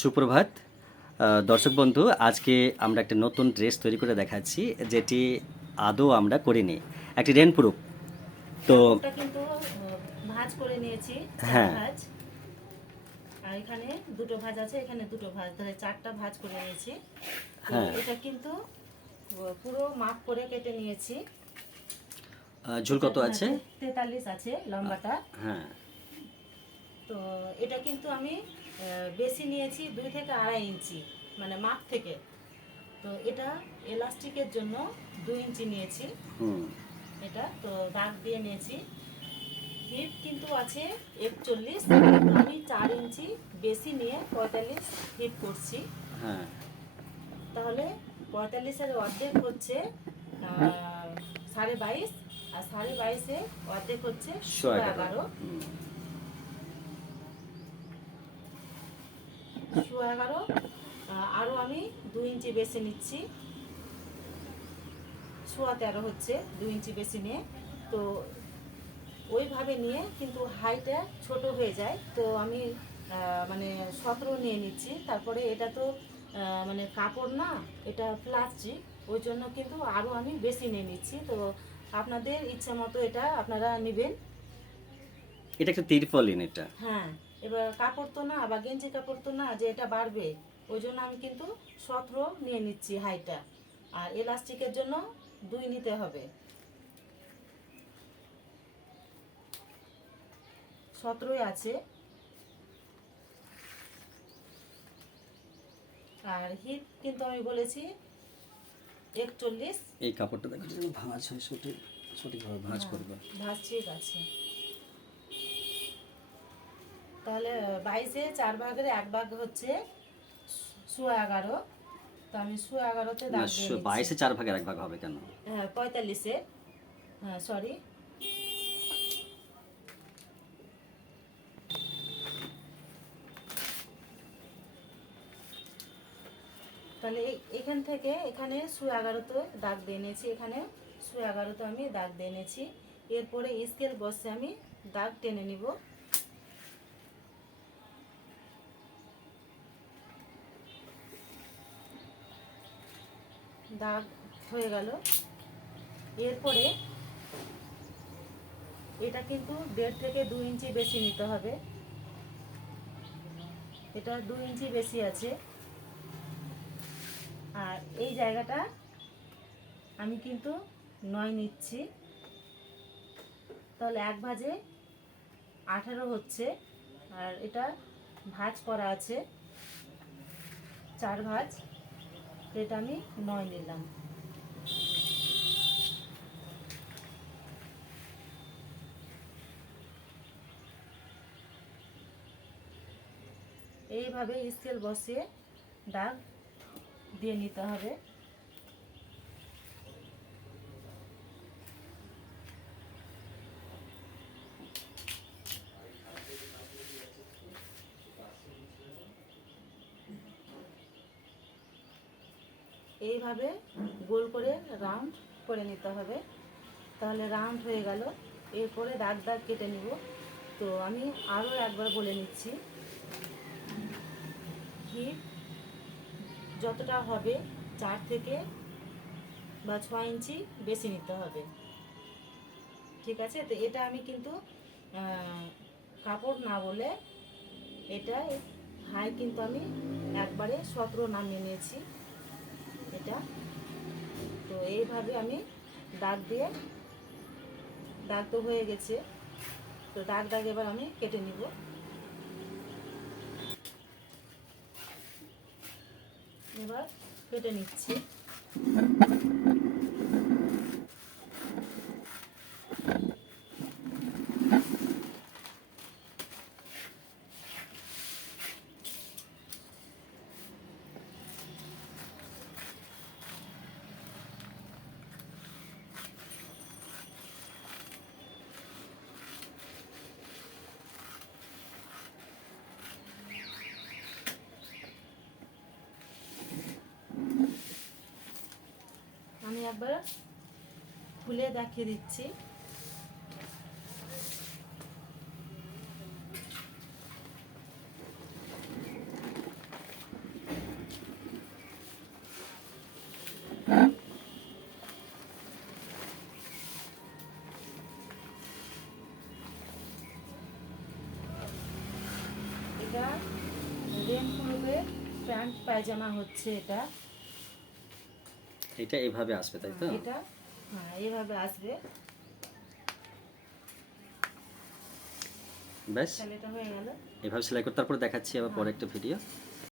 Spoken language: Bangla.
সুপ্রভাত দর্শক বন্ধু, আজকে আমরা একটা নতুন ড্রেস তৈরি করে দেখাচ্ছি, যেটি আদৌ আমরা করিনি, একটি রেন প্রুফ। তো কাপড়টা কিন্তু ভাঁজ করে নিয়েছি, চার হ্যাঁ, ভাঁজ। আর এখানে দুটো ভাঁজ আছে, এখানে দুটো ভাঁজ, ধরে চারটা ভাঁজ করে নিয়েছি। তো হ্যাঁ, এটা কিন্তু পুরো মাপ করে কেটে নিয়েছি। ঝুল এটা কত আছে? 43 আছে লম্বাটা। হ্যাঁ, তো এটা কিন্তু আমি বেশি নিয়েছি 2 থেকে 2.5 ইঞ্চি, মানে মাপ থেকে। তো এটা এলাস্টিকের জন্য 2 ইঞ্চি নিয়েছি। হুম, এটা তো দাগ দিয়ে নিয়েছি। হিপ কিন্তু আছে 41, আমি 4 ইঞ্চি বেশি নিয়ে 45 হিপ করছি। হ্যাঁ, তাহলে 45-এর অর্ধেক হচ্ছে 22.5, আর 22.5-এ অর্ধেক হচ্ছে 11.5। 11.5। হুম, 11.5 আরও আমি 2 ইঞ্চি বেশি নিচ্ছি, 13.5 হচ্ছে 2 ইঞ্চি বেশি নিয়ে। তো ওইভাবে নিয়ে কিন্তু হাইটা ছোট হয়ে যায়, তো আমি মানে 17 নিয়ে নিচ্ছি। তারপরে এটা তো মানে কাপড় না, এটা প্লাস্টিক, ওই জন্য কিন্তু আরও আমি বেশি নিয়ে নিচ্ছি। তো আপনাদের ইচ্ছা মতো এটা আপনারা নেবেন। এটা একটা তিরপলিন এটা। হ্যাঁ, এবার কাপড় তো না, বা গেঞ্জি কাপড় তো না যে এটা বাড়বে, ওই জন্য আমি কিন্তু 17 নিয়ে নিচ্ছি হাইটা। আর এলাস্টিকের জন্য 2 নিতে হবে, 17 আছে। আর হিপ কিন্তু আমি বলেছি 41। এই কাপড়টা দেখো যদি ভাঁজ হয়, সঠিকভাবে ভাঁজ হ্যাঁ, করবে। ভাঁজ ঠিক আছে। তাহলে 22-এ 4 ভাগের 1 ভাগ হচ্ছে 11.5। তো আমি 11.5-তে না, দাগ দিয়ে নিচ্ছি। 22-এ 4 ভাগের 1 ভাগ হবে কেন? হ্যাঁ, 45-এ, হ্যাঁ সরি। তাহলে এখান থেকে এখানে 11.5-তে দাগ দিয়ে নিয়েছি, এখানে 11.5-তে আমি দাগ দিয়ে নিয়েছি। এরপরে স্কেল বসে আমি দাগ টেনে নিব। দাগ হয়ে গেল। এরপরে এটা কিন্তু 1.5 থেকে 2 ইঞ্চি বেশি নিতে হবে। এটা 2 ইঞ্চি বেশি আছে। আর এই জায়গাটা আমি কিন্তু 9 নিচ্ছি। তাহলে 1 ভাঁজে 18 হচ্ছে। আর এটা ভাঁজ করা আছে 4 ভাঁজ, তো এটা আমি 9 নিলাম। এইভাবে স্কেল বসিয়ে দাগ দিয়ে নিতে হবে। এইভাবে গোল করে রাউন্ড করে নিতে হবে। তাহলে রাউন্ড হয়ে গেল। এরপরে দাগ দাগ কেটে নিব। তো আমি আরও একবার বলে নিচ্ছি, হিপ যতটা হবে 4 থেকে বা 6 ইঞ্চি বেশি নিতে হবে। ঠিক আছে, তো এটা আমি কিন্তু কাপড় না বলে এটা হাই কিন্তু আমি একবারে 17 নামিয়ে নিয়েছি এটা। তো এইভাবে আমি দাগ দিয়ে, দাগ তো হয়ে গেছে, তো দাগ দাগ এবার আমি কেটে নিব। এবার কেটে নিচ্ছি। আমি একবার খুলে দেখিয়ে দিচ্ছি। রেন পুরোপে প্যান্ট পায়জামা হচ্ছে এটা। এটা এভাবে আসবে তাই তো? এটা হ্যাঁ এইভাবে আসবে। ব্যাস তাহলে এটা হয়ে গেল। এভাবে সেলাই করে তারপরে দেখাচ্ছি আবার পরে একটা ভিডিও।